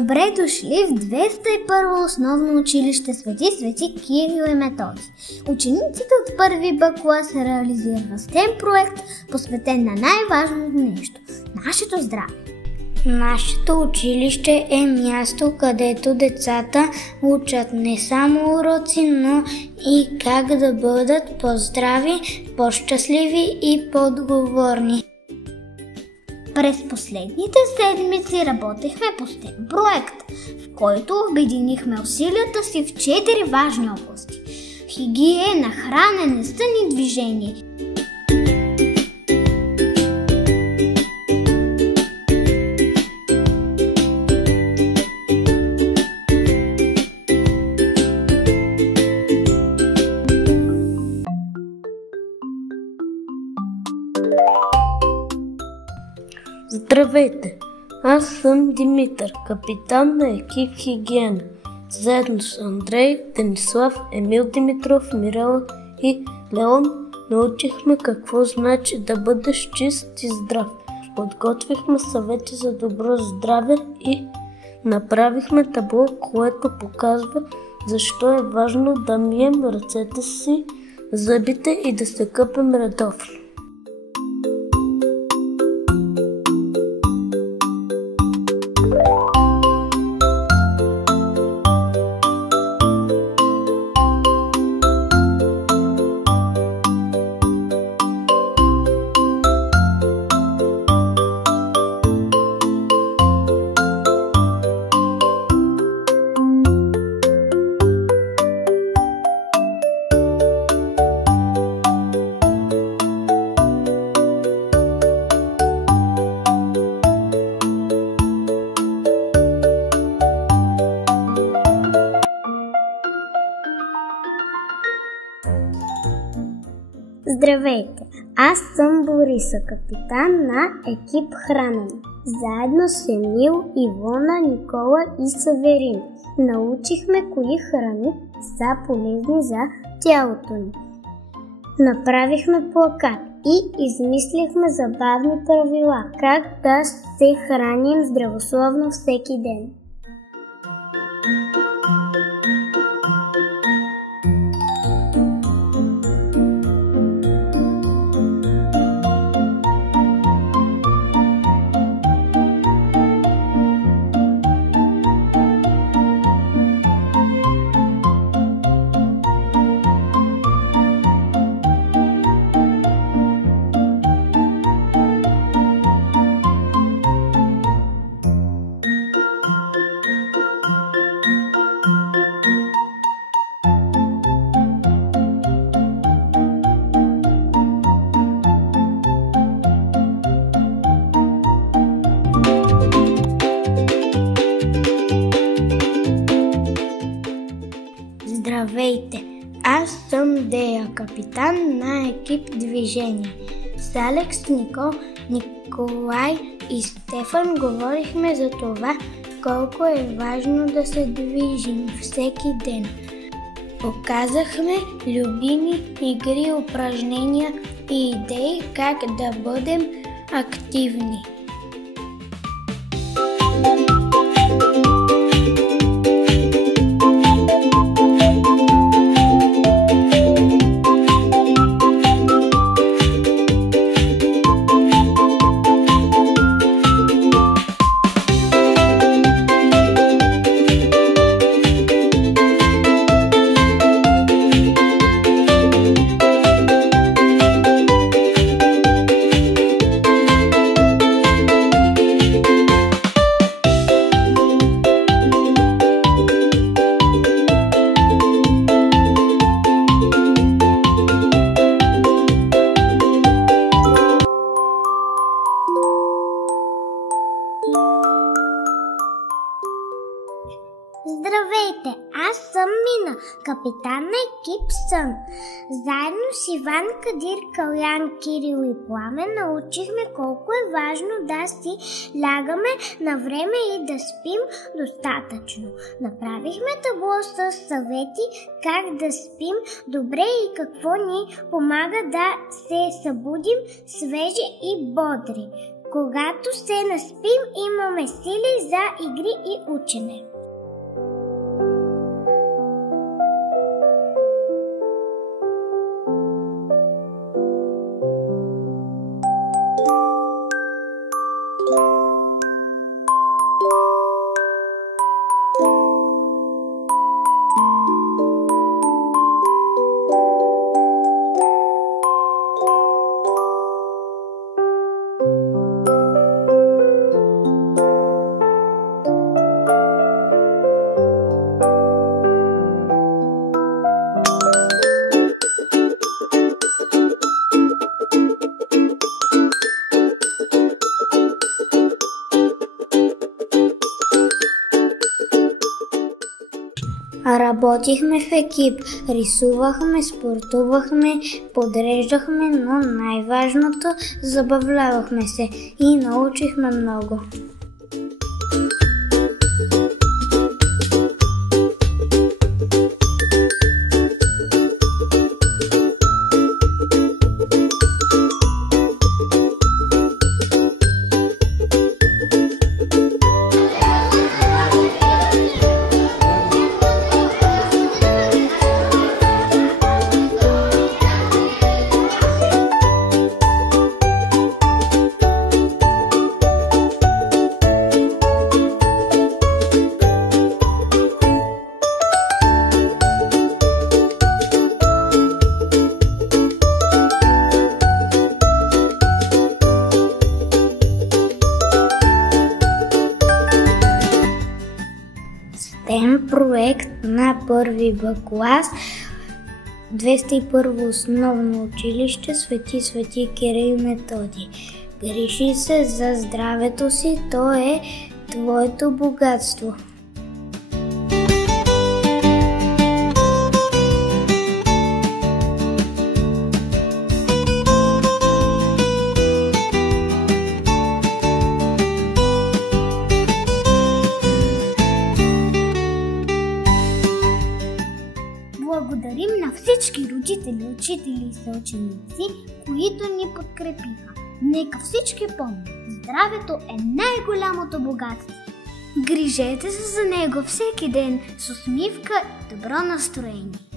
Добре дошли в 201 основно училище Свети Кирил и Методий. Учениците от първи Б клас реализират STEM проект, посветен на най-важното нещо – нашето здраве. Нашето училище е място, където децата учат не само уроци, но и как да бъдат по-здрави, по-щастливи и по-отговорни. През последните седмици работехме по STEM проект, в който обединихме усилията си в 4 важни области – хигиена, хранене, сън и движение. Здравейте! Аз съм Димитър, капитан на екип Хигиена. Заедно с Андрей, Денислав, Емил Димитров, Мирела и Леон научихме какво значи да бъдеш чист и здрав. Подготвихме съвети за добро здраве и направихме табло, което показва защо е важно да мием ръцете си, зъбите и да се къпем редовно. Здравейте! Аз съм Бориса, капитан на екип Хранене. Заедно с Емил, Ивона, Никола и Северин научихме кои храни са полезни за тялото ни. Направихме плакат и измислихме забавни правила как да се храним здравословно всеки ден. Здравейте! Аз съм Дея, капитан на екип Движение. С Алекс, Николай и Стефан говорихме за това колко е важно да се движим всеки ден. Показахме любими игри, упражнения и идеи как да бъдем активни. Здравейте, аз съм Мина, капитан на екип Сън. Заедно с Иван, Кадир, Калян, Кирил и Пламен научихме колко е важно да си лягаме на време и да спим достатъчно. Направихме табло с съвети как да спим добре и какво ни помага да се събудим свежи и бодри. Когато се наспим, имаме сили за игри и учене. Работихме в екип, рисувахме, спортувахме, подреждахме, но най-важното – забавлявахме се и научихме много. STEM проект на първи Б клас, 201 основно училище Свети Кирил и Методий. Грижи се за здравето си, то е твоето богатство. Благодарим на всички родители, учители и съученици, които ни подкрепиха. Нека всички помнят, здравето е най-голямото богатство. Грижете се за него всеки ден с усмивка и добро настроение.